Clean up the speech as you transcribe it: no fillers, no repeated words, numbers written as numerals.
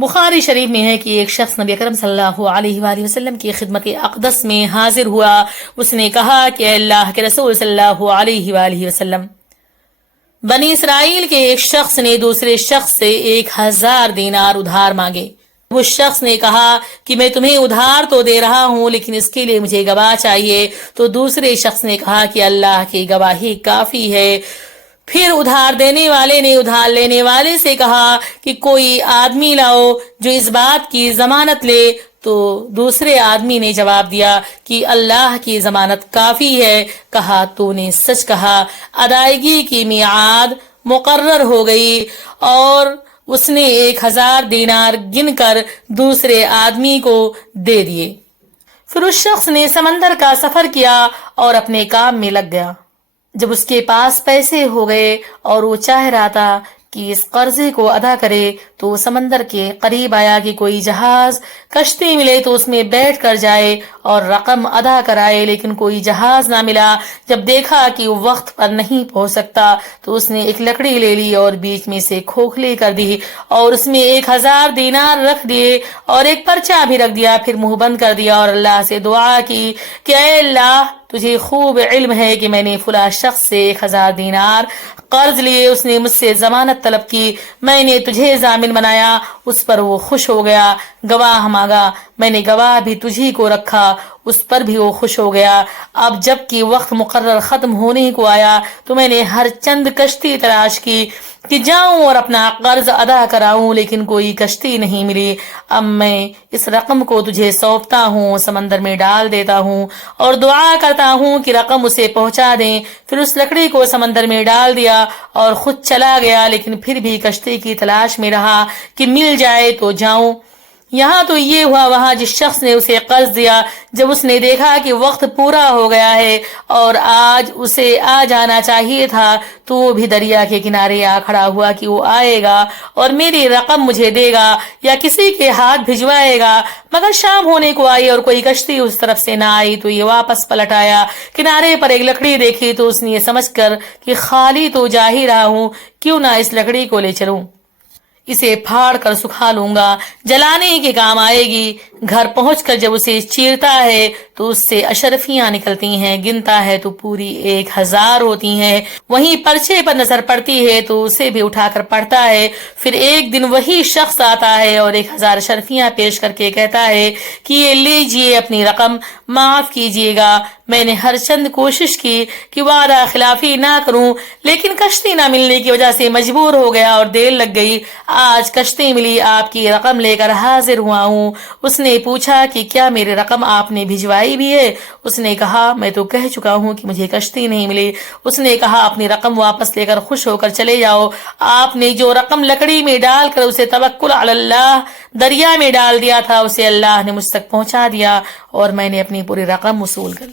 بخاری شریف میں ہے کہ ایک شخص نبی اکرم صلی اللہ علیہ وآلہ وسلم کی خدمت اقدس میں حاضر ہوا. اس نے کہا کہ اے اللہ کے رسول صلی اللہ علیہ وآلہ وسلم، بنی اسرائیل کے ایک شخص نے دوسرے شخص سے 1000 دینار ادھار مانگے. وہ شخص نے کہا کہ میں تمہیں ادھار تو دے رہا ہوں لیکن اس کے لیے مجھے گواہ چاہیے. تو دوسرے شخص نے کہا کہ اللہ کی گواہی کافی ہے. پھر ادھار دینے والے نے ادھار لینے والے سے کہا کہ کوئی آدمی لاؤ جو اس بات کی ضمانت لے. تو دوسرے آدمی نے جواب دیا کہ اللہ کی ضمانت کافی ہے. کہا تو نے سچ کہا. ادائیگی کی میعاد مقرر ہو گئی اور اس نے 1000 دینار گن کر دوسرے آدمی کو دے دیے. پھر اس شخص نے سمندر کا سفر کیا اور اپنے کام میں لگ گیا. جب اس کے پاس پیسے ہو گئے اور وہ چاہ رہا تھا کہ اس قرضے کو ادا کرے تو سمندر کے قریب آیا کہ کوئی جہاز کشتی ملے تو اس میں بیٹھ کر جائے اور رقم ادا کرائے، لیکن کوئی جہاز نہ ملا. جب دیکھا کہ وہ وقت پر نہیں پہنچ سکتا تو اس نے ایک لکڑی لے لی اور بیچ میں سے کھوکھلی کر دی اور اس میں 1000 دینار رکھ دیے اور ایک پرچہ بھی رکھ دیا. پھر منہ بند کر دیا اور اللہ سے دعا کی کہ اے اللہ، تجھے خوب علم ہے کہ میں نے فلاں شخص سے 1000 دینار قرض لیے. اس نے مجھ سے ضمانت طلب کی، میں نے تجھے ضامن بنایا. اس پر وہ خوش ہو گیا. گواہ مانگا، میں نے گواہ بھی تجھی کو رکھا. اس پر بھی وہ خوش ہو گیا. اب جب کہ وقت مقرر ختم ہونے کو آیا تو میں نے ہر چند کشتی تلاش کی کہ جاؤں اور اپنا قرض ادا کراؤں، لیکن کوئی کشتی نہیں ملی. اب میں اس رقم کو تجھے سونپتا ہوں، سمندر میں ڈال دیتا ہوں اور دعا کرتا ہوں کہ رقم اسے پہنچا دیں. پھر اس لکڑی کو سمندر میں ڈال دیا اور خود چلا گیا، لیکن پھر بھی کشتی کی تلاش میں رہا کہ مل جائے تو جاؤں. یہاں تو یہ ہوا وہاں جس شخص نے اسے قرض دیا، جب اس نے دیکھا کہ وقت پورا ہو گیا ہے اور آج اسے آ جانا چاہیے تھا تو وہ بھی دریا کے کنارے آ کھڑا ہوا کہ وہ آئے گا اور میری رقم مجھے دے گا یا کسی کے ہاتھ بھجوائے گا. مگر شام ہونے کو آئی اور کوئی کشتی اس طرف سے نہ آئی تو یہ واپس پلٹ آیا. کنارے پر ایک لکڑی دیکھی تو اس نے یہ سمجھ کر کہ خالی تو جا ہی رہا ہوں، کیوں نہ اس لکڑی کو لے چلوں، اسے پھاڑ کر سکھا لوں گا، جلانے کے کام آئے گی. گھر پہنچ کر جب اسے چیرتا ہے تو اس سے اشرفیاں نکلتی ہیں، گنتا ہے تو پوری 1000 ہوتی ہیں. وہیں پرچے پر نظر پڑتی ہے تو اسے بھی اٹھا کر پڑھتا ہے. پھر ایک دن وہی شخص آتا ہے اور 1000 اشرفیاں پیش کر کے کہتا ہے کہ یہ لیجئے اپنی رقم، معاف کیجئے گا. میں نے ہر چند کوشش کی کہ وعدہ خلافی نہ کروں، لیکن کشتی نہ ملنے کی وجہ سے مجبور ہو گیا اور دیر لگ گئی. آج کشتی ملی، آپ کی رقم لے کر حاضر ہوا ہوں. اس نے پوچھا کہ کیا میری رقم آپ نے بھجوائی بھی ہے؟ اس نے کہا میں تو کہہ چکا ہوں کہ مجھے کشتی نہیں ملی. اس نے کہا اپنی رقم واپس لے کر خوش ہو کر چلے جاؤ. آپ نے جو رقم لکڑی میں ڈال کر اسے توکل علی اللہ دریا میں ڈال دیا تھا، اسے اللہ نے مجھ تک پہنچا دیا اور میں نے اپنی پوری رقم وصول کر لی.